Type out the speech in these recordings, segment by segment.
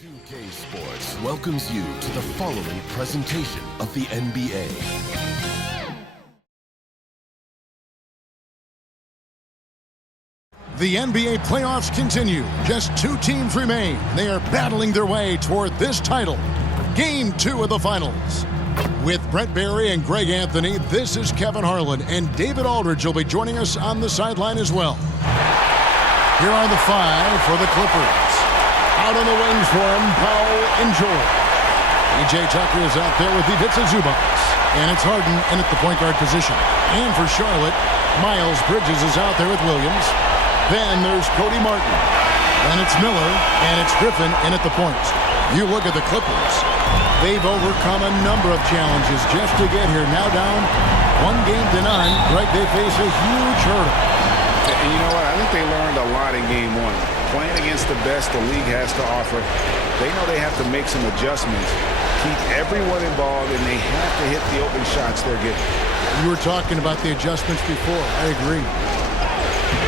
2K Sports welcomes you to the following presentation of the NBA. The NBA playoffs continue. Just two teams remain. They are battling their way toward this title. Game 2 of the finals. With Brent Barry and Greg Anthony, this is Kevin Harlan, and David Aldridge will be joining us on the sideline as well. Here are the five for the Clippers. Out on the wings for him, Powell and George. PJ Tucker is out there with Ivica Zubac. And it's Harden in at the point guard position. And for Charlotte, Miles Bridges is out there with Williams. Then there's Cody Martin. Then it's Miller, and it's Griffin in at the point. You look at the Clippers. They've overcome a number of challenges just to get here. Now down 1-9. Right, they face a huge hurdle. And you know what? I think they learned a lot in Game 1. Playing against the best the league has to offer, they know they have to make some adjustments, keep everyone involved, and they have to hit the open shots they're getting. You were talking about the adjustments before. I agree.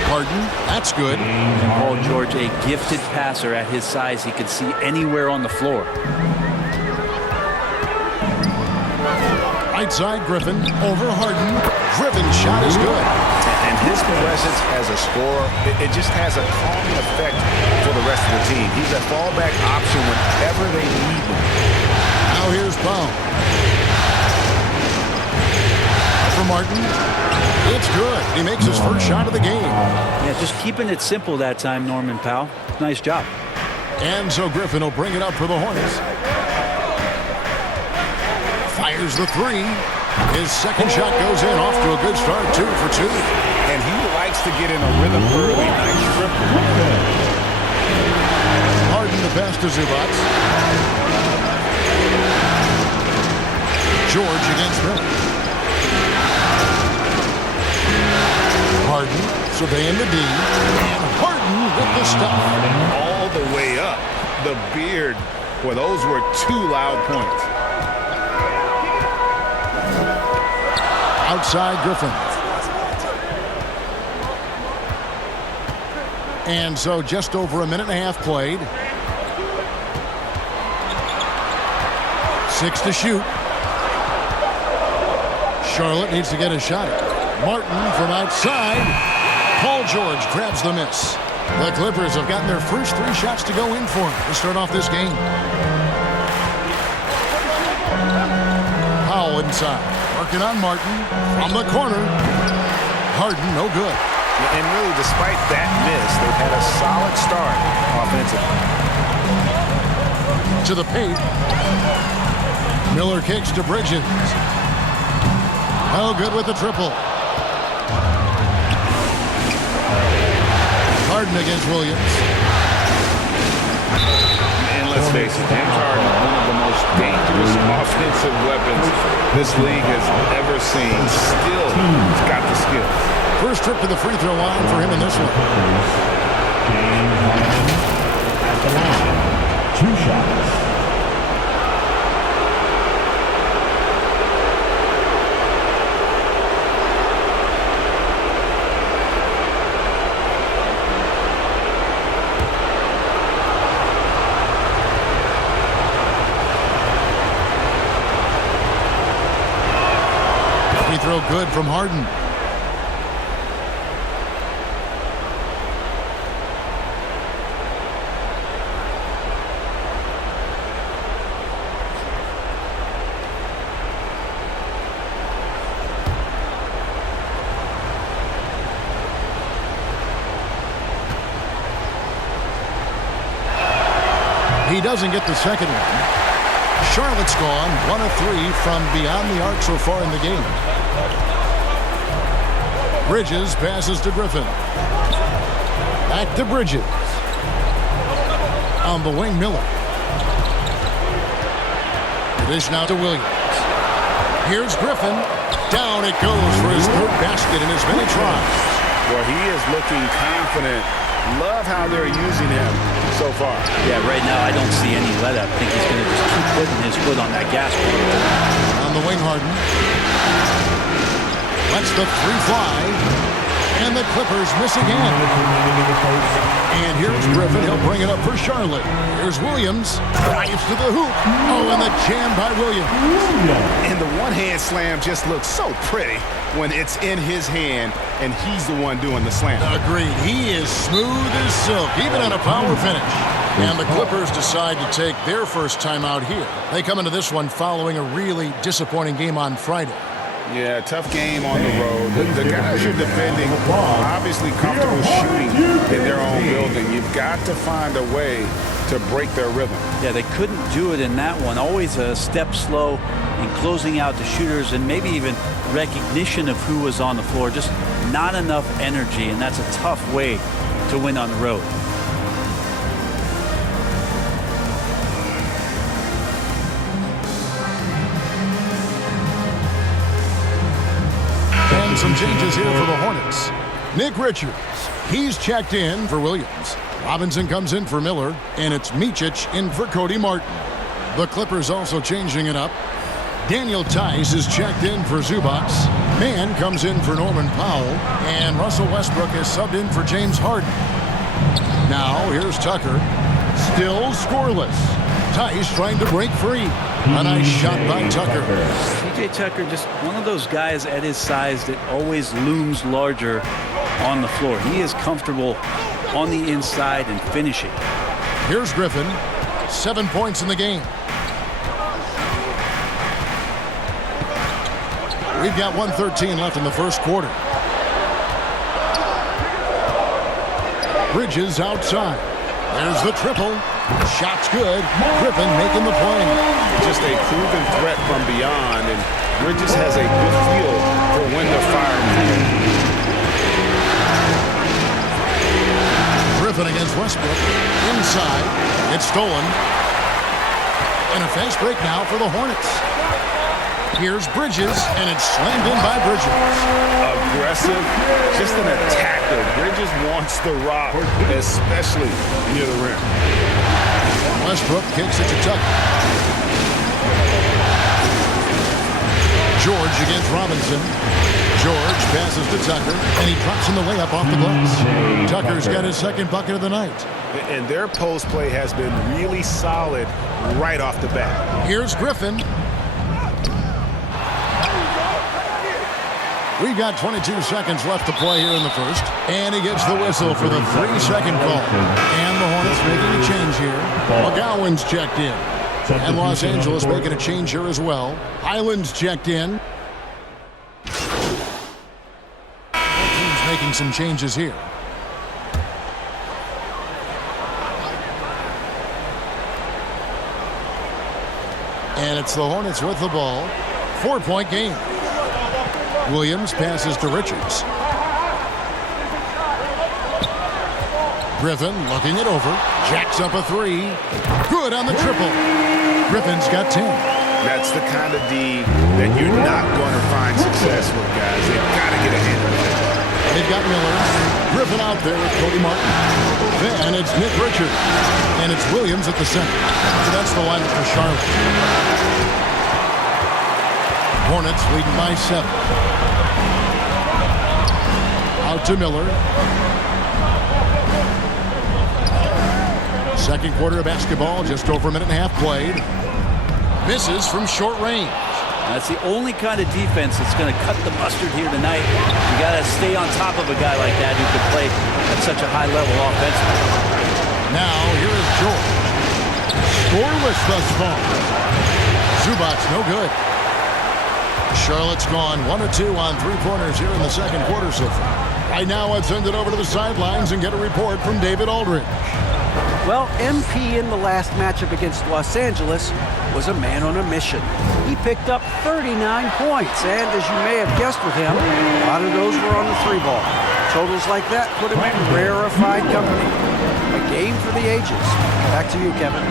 Harden, that's good. And Paul George, a gifted passer at his size. He could see anywhere on the floor. Right side, Griffin over Harden. Griffin's shot is good. And his presence as a scorer, it just has a calming effect for the rest of the team. He's a fallback option whenever they need him. Now here's Powell. For Martin. It's good. He makes his first shot of the game. Yeah, just keeping it simple that time, Norman Powell. Nice job. And so Griffin will bring it up for the Hornets. Fires the three. His second shot goes in, off to a good start, 2 for 2. And he likes to get in a rhythm early. Nice triple. Harden the pass to Zubac. George against Miller. Harden surveying the D. And Harden with the stop. All the way up. The beard. Boy, those were 2 loud points. Outside Griffin. And so just over a minute and a half played. 6 to shoot. Charlotte needs to get a shot. Martin from outside. Paul George grabs the miss. The Clippers have gotten their first 3 shots to go in for him to start off this game. Powell inside. Working on Martin from the corner. Harden, no good. And really, despite that miss, they've had a solid start offensively. To the paint. Miller kicks to Bridges. No good with the triple. Harden against Williams. And let's face it, James Harden, one of the most dangerous offensive weapons this league has ever seen. Still, he's got the skill. First trip to the free throw line for him in this one. James Harden at the line. 2 shots. Free throw good from Harden. He doesn't get the second one. Charlotte's gone 1 of 3 from beyond the arc so far in the game. Bridges passes to Griffin. Back to Bridges. On the wing, Miller. Dish now to Williams. Here's Griffin. Down it goes for his 3rd basket in as many tries. Well, he is looking confident. Love how they're using him so far. Yeah, right now I don't see any let up. I think he's going to just keep putting his foot on that gas pedal. On the wing, Harden. Lets the 3 fly. And the Clippers miss again. And here's Griffin. He'll bring it up for Charlotte. Here's Williams. Drives to the hoop. Oh, and the jam by Williams. And the one-hand slam just looks so pretty when it's in his hand and he's the one doing the slam. Agreed. He is smooth as silk, even on a power finish. And the Clippers decide to take their first time out here. They come into this one following a really disappointing game on Friday. Yeah, tough game on the road. The guys you're defending obviously comfortable shooting in their own building. You've got to find a way to break their rhythm. Yeah, they couldn't do it in that one. Always a step slow in closing out the shooters and maybe even recognition of who was on the floor. Just not enough energy, and that's a tough way to win on the road. Some changes here for the Hornets. Nick Richards, he's checked in for Williams. Robinson comes in for Miller, and it's Micic in for Cody Martin. The Clippers also changing it up. Daniel Tice is checked in for Zubac. Mann comes in for Norman Powell, and Russell Westbrook is subbed in for James Harden. Now here's Tucker, still scoreless. Tice trying to break free. A nice shot by Tucker. PJ Tucker, just one of those guys at his size that always looms larger on the floor. He is comfortable on the inside and finishing. Here's Griffin, 7 points in the game. We've got 1:13 left in the first quarter. Bridges outside. There's the triple. Shot's good. Griffin making the play. Just a proven threat from beyond, and Bridges has a good feel for when to fire. Griffin against Westbrook. Inside. It's stolen. And a fast break now for the Hornets. Here's Bridges, and it's slammed in by Bridges. Aggressive, just an attacker. Bridges wants the rock, especially near the rim. Westbrook kicks it to Tucker. George against Robinson. George passes to Tucker, and he drops in the layup off the glass. Tucker's got his second bucket of the night. And their post play has been really solid right off the bat. Here's Griffin. We've got 22 seconds left to play here in the first. And he gets the whistle for the 3-second call. And the Hornets making a change here. McGowan's checked in. And Los Angeles making a change here as well. Highland's checked in. Team's making some changes here. And it's the Hornets with the ball. 4-point game. Williams passes to Richards. Griffin looking it over. Jacks up a three. Good on the triple. Griffin's got 10. That's the kind of D that you're not going to find success with, guys. They've got to get a handle on it. They've got Miller. Griffin out there with Cody Martin. Then it's Nick Richards. And it's Williams at the center. So that's the lineup for Charlotte. Hornets leading by 7. Out to Miller. Second quarter of basketball, just over a minute and a half played. Misses from short range. That's the only kind of defense that's going to cut the mustard here tonight. You got to stay on top of a guy like that who can play at such a high level offensively. Now here is George. Scoreless thus far. Zubac's no good. Charlotte's gone 1 of 2 on three-pointers here in the second quarter so far. Right now, let's send it over to the sidelines and get a report from David Aldridge. Well, MP in the last matchup against Los Angeles was a man on a mission. He picked up 39 points, and as you may have guessed with him, a lot of those were on the 3-ball. Totals like that put him in rarefied company. A game for the ages. Back to you, Kevin.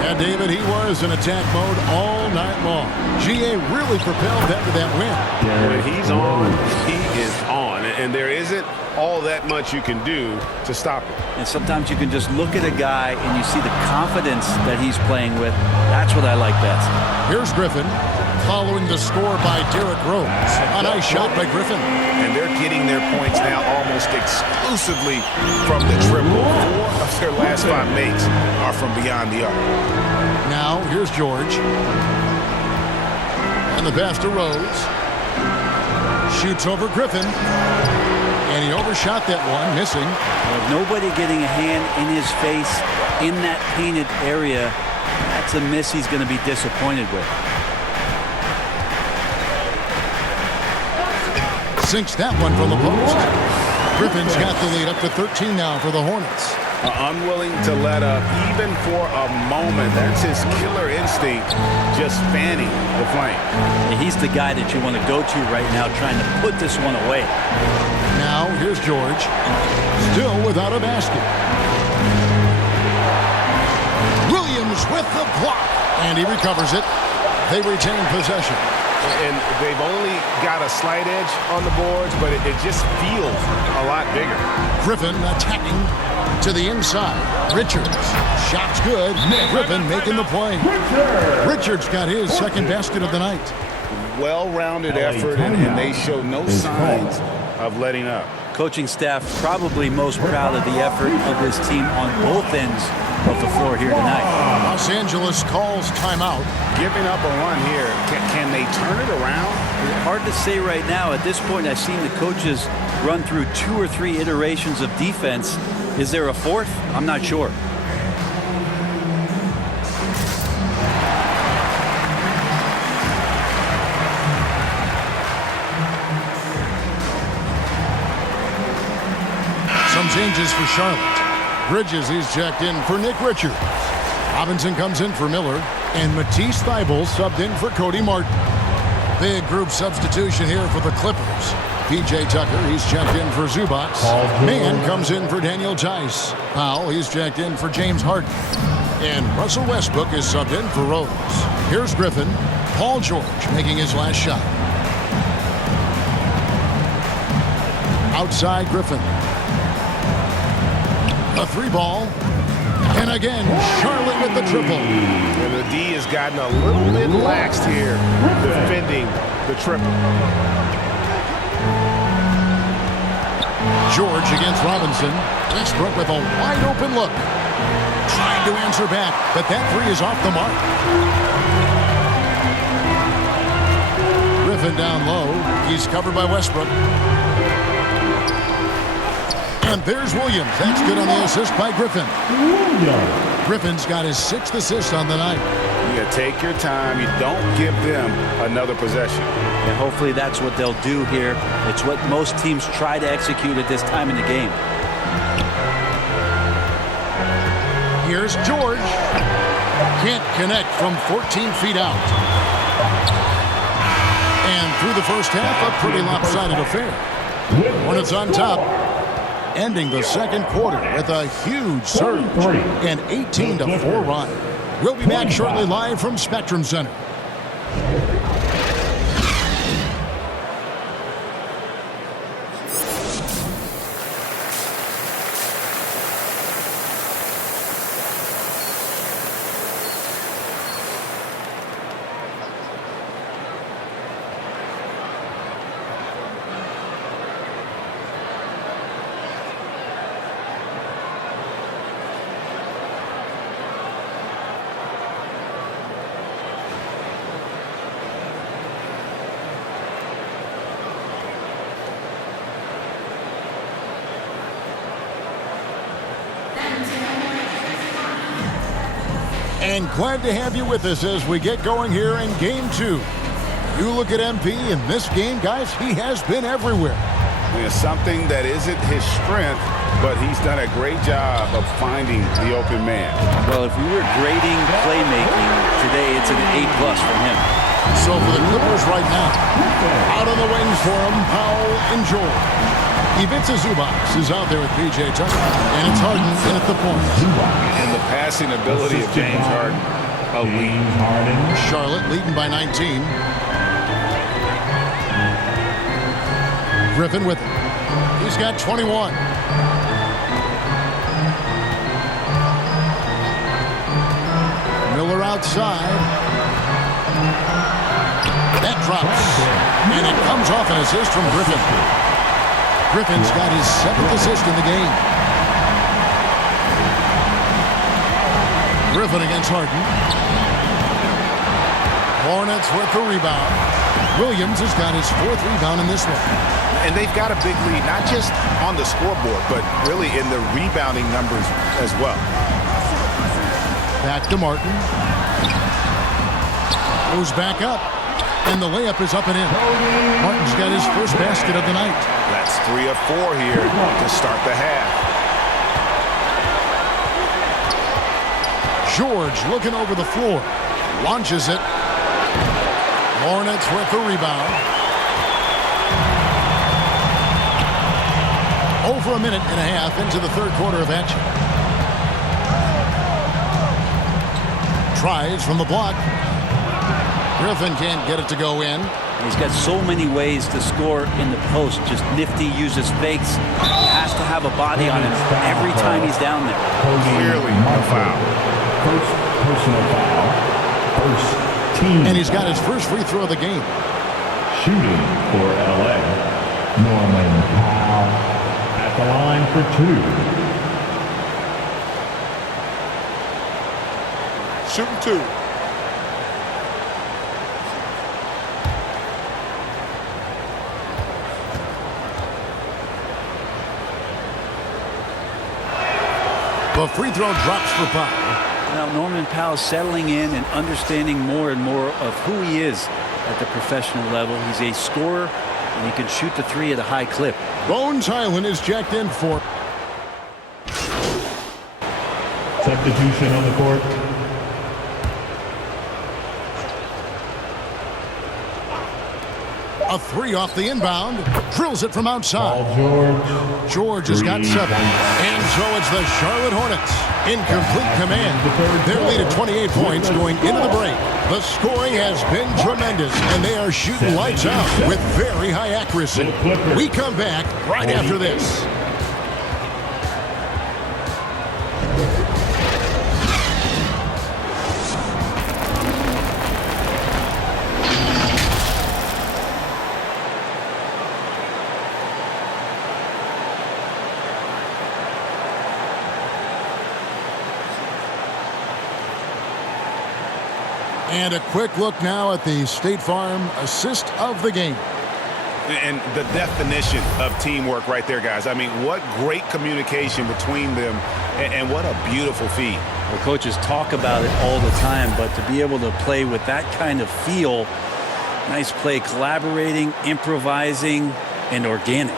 Yeah, David, he was in attack mode all night long. GA really propelled them to that win. When he's on, he is on. And there isn't all that much you can do to stop it. And sometimes you can just look at a guy and you see the confidence that he's playing with. That's what I like best. Here's Griffin following the score by Derrick Rose. A nice shot by Griffin. And they're getting their points now almost exclusively from the triple. 4 of their last 5 makes are from beyond the arc. Now here's George. And the pass to Rose. Shoots over Griffin. And he overshot that one, missing. With nobody getting a hand in his face in that painted area, that's a miss he's going to be disappointed with. Sinks that one from the post. Griffin's got the lead up to 13 now for the Hornets. Unwilling to let up even for a moment. That's his killer instinct, just fanning the flank. He's the guy that you want to go to right now, trying to put this one away. Now here's George, still without a basket. Williams with the block, and he recovers it. They retain possession. And they've only got a slight edge on the boards, but it just feels a lot bigger. Griffin attacking to the inside. Richards, shot's good. Griffin making the play. Richards got his second basket of the night. Well-rounded effort, and they show no signs of letting up. Coaching staff probably most proud of the effort of this team on both ends of the floor here tonight. Los Angeles calls timeout. Giving up a run here. Can they turn it around? Hard to say right now. At this point, I've seen the coaches run through 2 or 3 iterations of defense. Is there a fourth? I'm not sure. Some changes for Charlotte. Bridges, he's checked in for Nick Richards. Robinson comes in for Miller. And Matisse Thybulle subbed in for Cody Martin. Big group substitution here for the Clippers. P.J. Tucker, he's checked in for Zubac. Mann comes in for Daniel Tice. Powell, he's checked in for James Harden. And Russell Westbrook is subbed in for Rose. Here's Griffin. Paul George making his last shot. Outside Griffin. A 3-ball. And again, Charlotte with the triple. And the D has gotten a little bit laxed here, defending the triple. George against Robinson. Westbrook with a wide open look. Trying to answer back, but that 3 is off the mark. Griffin down low. He's covered by Westbrook. And there's Williams. That's good on the assist by Griffin. Griffin's got his 6th assist on the night. You take your time. You don't give them another possession. And hopefully that's what they'll do here. It's what most teams try to execute at this time in the game. Here's George. Can't connect from 14 feet out. And through the first half, a pretty lopsided affair. Hornets on top. Ending the second quarter with a huge surge, an 18-4 run. We'll be back shortly live from Spectrum Center. And glad to have you with us as we get going here in Game 2. You look at MP in this game, guys, he has been everywhere. It's something that isn't his strength, but he's done a great job of finding the open man. Well, if we were grading playmaking today, it's an A+ from him. So for the Clippers right now, out on the wings for him, Powell and George. Ivica Zubac is out there with P.J. Tucker, and it's Harden in at the point. And the passing ability of James Harden, elite. Charlotte leading by 19. Griffin with it. He's got 21. Miller outside. That drops. And it comes off an assist from Griffin. Griffin's got his 7th assist in the game. Griffin against Harden. Hornets with the rebound. Williams has got his 4th rebound in this one. And they've got a big lead, not just on the scoreboard, but really in the rebounding numbers as well. Back to Martin. Goes back up. And the layup is up and in. Martin's got his first basket of the night. That's 3 of 4 here to start the half. George looking over the floor. Launches it. Hornets with the rebound. Over a minute and a half into the 3rd quarter of action. Tries from the block. Griffin can't get it to go in. He's got so many ways to score in the post. Just nifty, uses fakes. He has to have a body on him every time he's down there. Clearly a foul. First personal foul. First team. And he's got his first free throw of the game. Shooting for LA. Norman Powell at the line for 2. Shooting 2. The free throw drops for Powell. Now Norman Powell settling in and understanding more and more of who he is at the professional level. He's a scorer, and he can shoot the 3 at a high clip. Bones Highland is jacked in for. Substitution on the court. A 3 off the inbound. Drills it from outside. Paul George. George has got 7. And so it's the Charlotte Hornets in complete command. They're lead at 28 points going into the break. The scoring has been tremendous, and they are shooting lights out with very high accuracy. We come back right after this. And a quick look now at the State Farm assist of the game. And the definition of teamwork right there, guys. I mean, what great communication between them, and what a beautiful feat. The coaches talk about it all the time, but to be able to play with that kind of feel, nice play, collaborating, improvising, and organic.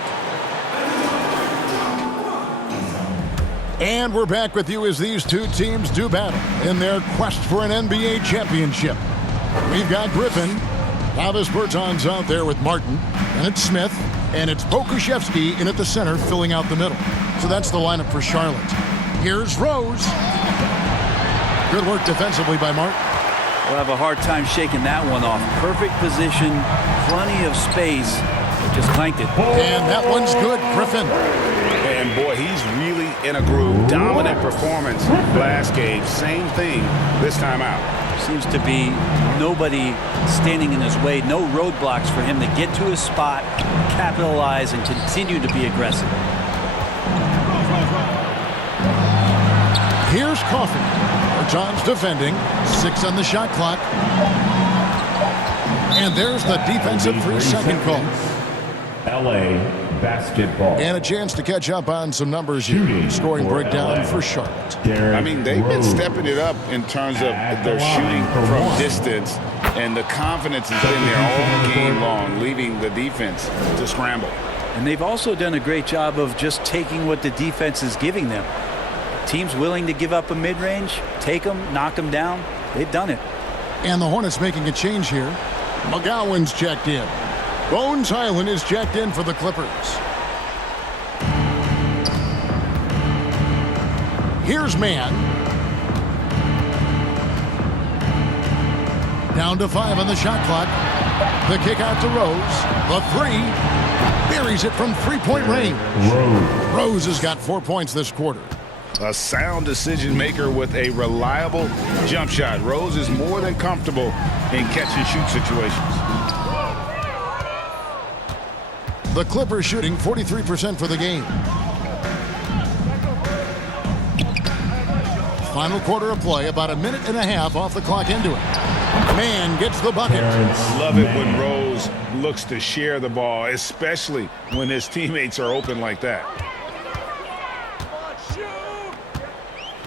And we're back with you as these two teams do battle in their quest for an NBA championship. We've got Griffin. Travis Bertans out there with Martin. And it's Smith. And it's Pokusevski in at the center filling out the middle. So that's the lineup for Charlotte. Here's Rose. Good work defensively by Martin. We'll have a hard time shaking that one off. Perfect position, plenty of space. Just clanked it. And that one's good, Griffin. And boy, he's really in a groove. Dominant performance last game. Same thing this time out. Seems to be nobody standing in his way. No roadblocks for him to get to his spot, capitalize, and continue to be aggressive. Here's Coffey. Bertans defending. 6 on the shot clock. And there's the defensive 3-second call. LA basketball. And a chance to catch up on some numbers here. Scoring breakdown for Charlotte. I mean, they've been stepping it up in terms of their shooting from distance, and the confidence has been there all game long, leaving the defense to scramble. And they've also done a great job of just taking what the defense is giving them. Teams willing to give up a mid-range, take them, knock them down. They've done it. And the Hornets making a change here. McGowan's checked in. Bones Highland is checked in for the Clippers. Here's Mann. Down to 5 on the shot clock. The kick out to Rose. The three. Buries it from three-point range. Rose has got 4 points this quarter. A sound decision maker with a reliable jump shot. Rose is more than comfortable in catch-and-shoot situations. The Clippers shooting 43% for the game. Final quarter of play, about a minute and a half off the clock into it. Man gets the bucket. Love it when Rose looks to share the ball, especially when his teammates are open like that.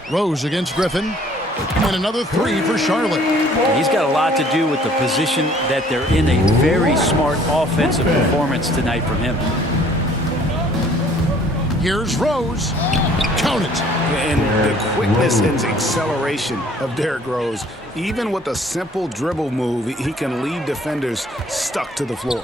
Rose against Griffin. And another three for Charlotte. He's got a lot to do with the position that they're in. A very smart offensive performance tonight from him. Here's Rose. Count it. And the quickness and acceleration of Derrick Rose, even with a simple dribble move, he can leave defenders stuck to the floor.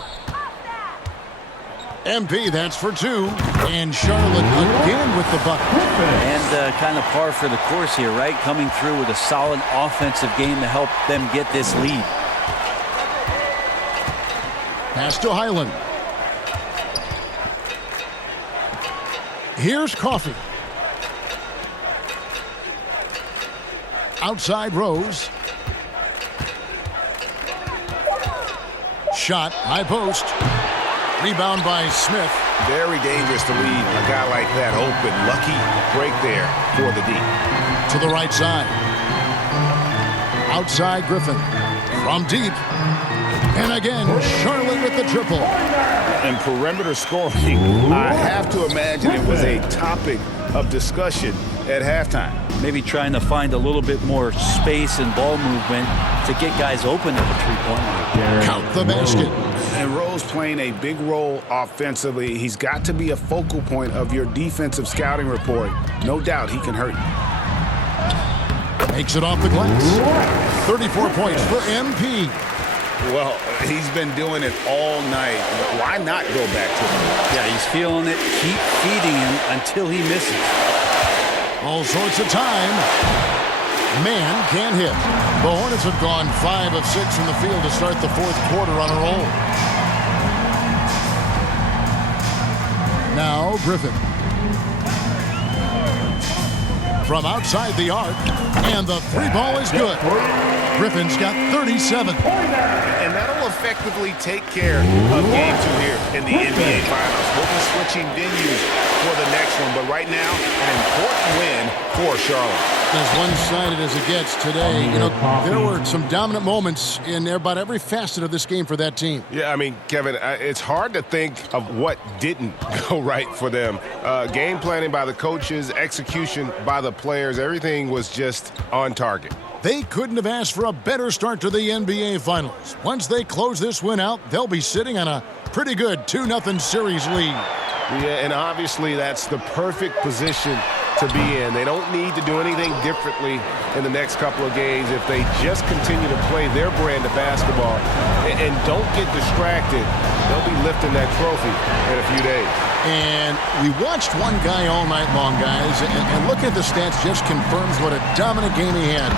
MP, that's for two. And Charlotte again with the bucket. And kind of par for the course here, right? Coming through with a solid offensive game to help them get this lead. Pass to Highland. Here's Coffey. Outside Rose. Shot, high post. Rebound by Smith. Very dangerous to leave a guy like that open. Lucky break there for the D. To the right side. Outside Griffin. From deep. And again, Charlotte with the triple. And perimeter scoring, I have to imagine it was a topic of discussion at halftime. Maybe trying to find a little bit more space and ball movement to get guys open at the three-point line. Count the basket. And Rose playing a big role offensively. He's got to be a focal point of your defensive scouting report. No doubt he can hurt you. Makes it off the glass. 34 points for MP. Well, he's been doing it all night. Why not go back to him? Yeah, he's feeling it. Keep feeding him until he misses. All sorts of time. Man can't hit. The Hornets have gone 5 of 6 from the field to start the fourth quarter on a roll. Now Griffin. From outside the arc. And the three ball is good. Griffin's got 37. And that'll effectively take care of game 2 here in the NBA Finals. We'll be switching venues for the next one, but right now, an important win for Charlotte. As one-sided as it gets today, you know, there were some dominant moments in about every facet of this game for that team. Yeah, I mean, Kevin, it's hard to think of what didn't go right for them. Game planning by the coaches, execution by the players, everything was just on target. They couldn't have asked for a better start to the NBA Finals. Once they close this win out, they'll be sitting on a pretty good 2-0 series lead. Yeah, and obviously that's the perfect position to be in. They don't need to do anything differently in the next couple of games if they just continue to play their brand of basketball and don't get distracted. They'll be lifting that trophy in a few days. And we watched one guy all night long, guys, and looking at the stats just confirms what a dominant game he had.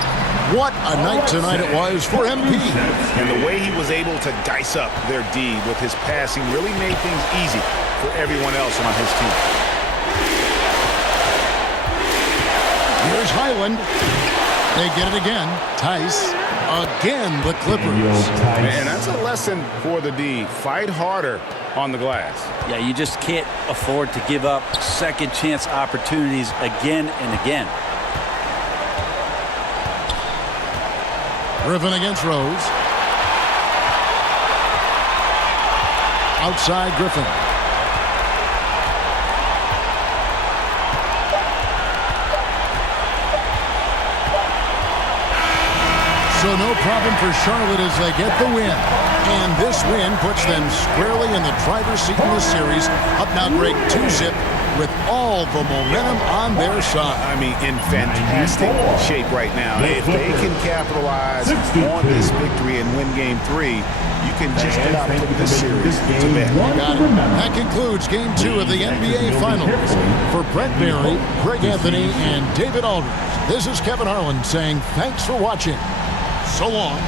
What a night tonight it was for MP. And the way he was able to dice up their D with his passing really made things easy for everyone else on his team. Here's Highland. They get it again. Tice. Again, the Clippers. And that's a lesson for the D. Fight harder on the glass. Yeah, you just can't afford to give up second chance opportunities again and again. Griffin against Rose. Outside Griffin. So no problem for Charlotte as they get the win. And this win puts them squarely in the driver's seat in the series. Up now, Greg, 2-zip with all the momentum on their side. I mean, in fantastic shape right now. If they can capitalize on this victory and win Game 3, you can just about put this series to bed. Got it. That concludes Game 2 of the NBA Finals. For Brent Barry, Greg Anthony, and David Aldridge, this is Kevin Harlan saying thanks for watching. So long.